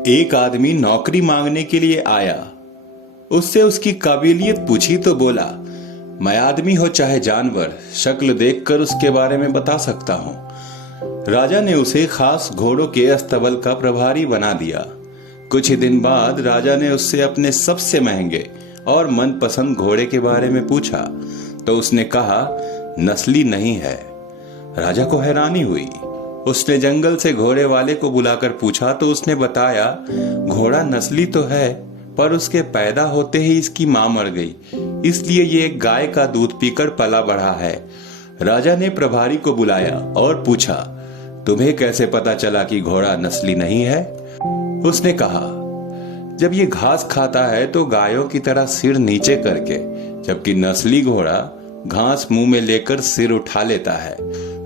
एक आदमी नौकरी मांगने के लिए आया। उससे उसकी काबिलियत पूछी तो बोला, मैं आदमी हो चाहे जानवर, शक्ल देखकर उसके बारे में बता सकता हूँ। राजा ने उसे खास घोड़ों के अस्तबल का प्रभारी बना दिया। कुछ ही दिन बाद राजा ने उससे अपने सबसे महंगे और मनपसंद घोड़े के बारे में पूछा तो उसने कहा, नस्ली नहीं है। राजा को हैरानी हुई। उसने जंगल से घोड़े वाले को बुलाकर पूछा तो उसने बताया, घोड़ा नस्ली तो है पर उसके पैदा होते ही इसकी मां मर गई, इसलिए ये एक गाय का दूध पीकर पला बढ़ा है। राजा ने प्रभारी को बुलाया और पूछा, तुम्हें कैसे पता चला कि घोड़ा नस्ली नहीं है? उसने कहा, जब ये घास खाता है तो गायों की तरह सिर नीचे करके, जबकि नस्ली घोड़ा घास मुंह में लेकर सिर उठा लेता है।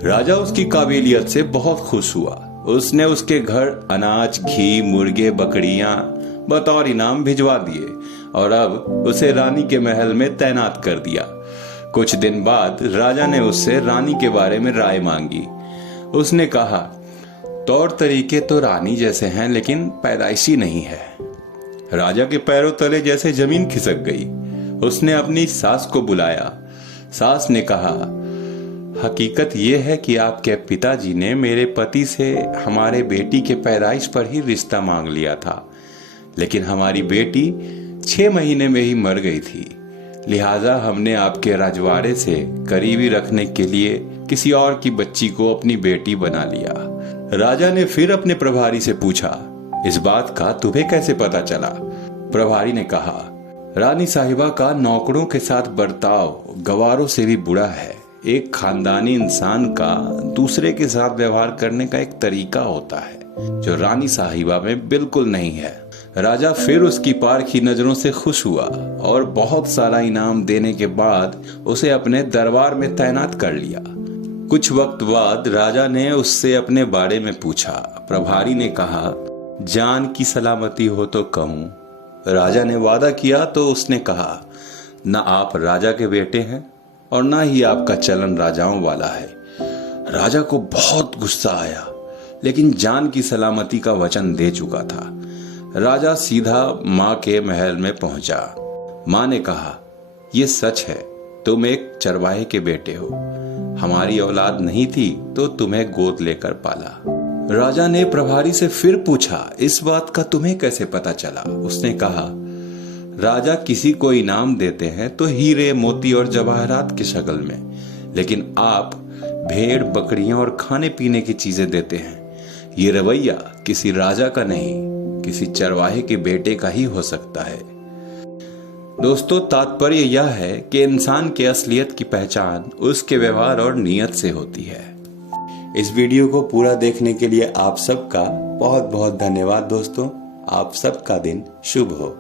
राजा उसकी काबिलियत से बहुत खुश हुआ। उसने उसके घर अनाज, घी, मुर्गे, बकरियां बतौर इनाम भिजवा दिए और अब उसे रानी के महल में तैनात कर दिया। कुछ दिन बाद राजा ने उससे रानी के बारे में राय मांगी। उसने कहा, तौर तरीके तो रानी जैसे हैं लेकिन पैदाइशी नहीं है। राजा के पैरों तले जैसे जमीन खिसक गई। उसने अपनी सास को बुलाया। सास ने कहा, हकीकत यह है कि आपके पिताजी ने मेरे पति से हमारे बेटी के पैदाइश पर ही रिश्ता मांग लिया था, लेकिन हमारी बेटी 6 महीने में ही मर गई थी। लिहाजा हमने आपके रजवाड़े से करीबी रखने के लिए किसी और की बच्ची को अपनी बेटी बना लिया। राजा ने फिर अपने प्रभारी से पूछा, इस बात का तुम्हें कैसे पता चला? प्रभारी ने कहा, रानी साहिबा का नौकरों के साथ बर्ताव गवारों से भी बुरा है। एक खानदानी इंसान का दूसरे के साथ व्यवहार करने का एक तरीका होता है जो रानी साहिबा में बिल्कुल नहीं है। राजा फिर उसकी पारखी नजरों से खुश हुआ और बहुत सारा इनाम देने के बाद उसे अपने दरबार में तैनात कर लिया। कुछ वक्त बाद राजा ने उससे अपने बारे में पूछा। प्रभारी ने कहा, जान की सलामती हो तो कहूं। राजा ने वादा किया तो उसने कहा, न आप राजा के बेटे हैं और ना ही आपका चलन राजाओं वाला है। राजा को बहुत गुस्सा आया, लेकिन जान की सलामती का वचन दे चुका था। राजा सीधा माँ के महल में पहुंचा। माँ ने कहा, यह सच है, तुम एक चरवाहे के बेटे हो। हमारी औलाद नहीं थी तो तुम्हें गोद लेकर पाला। राजा ने प्रभारी से फिर पूछा, इस बात का तुम्हें कैसे पता चला? उसने कहा, राजा किसी को इनाम देते हैं तो हीरे, मोती और जवाहरात की शक्ल में, लेकिन आप भेड़, बकरियां और खाने पीने की चीजें देते हैं। ये रवैया किसी राजा का नहीं, किसी चरवाहे के बेटे का ही हो सकता है। दोस्तों, तात्पर्य यह है कि इंसान की असलियत की पहचान उसके व्यवहार और नीयत से होती है। इस वीडियो को पूरा देखने के लिए आप सबका बहुत बहुत धन्यवाद दोस्तों। आप सबका दिन शुभ हो।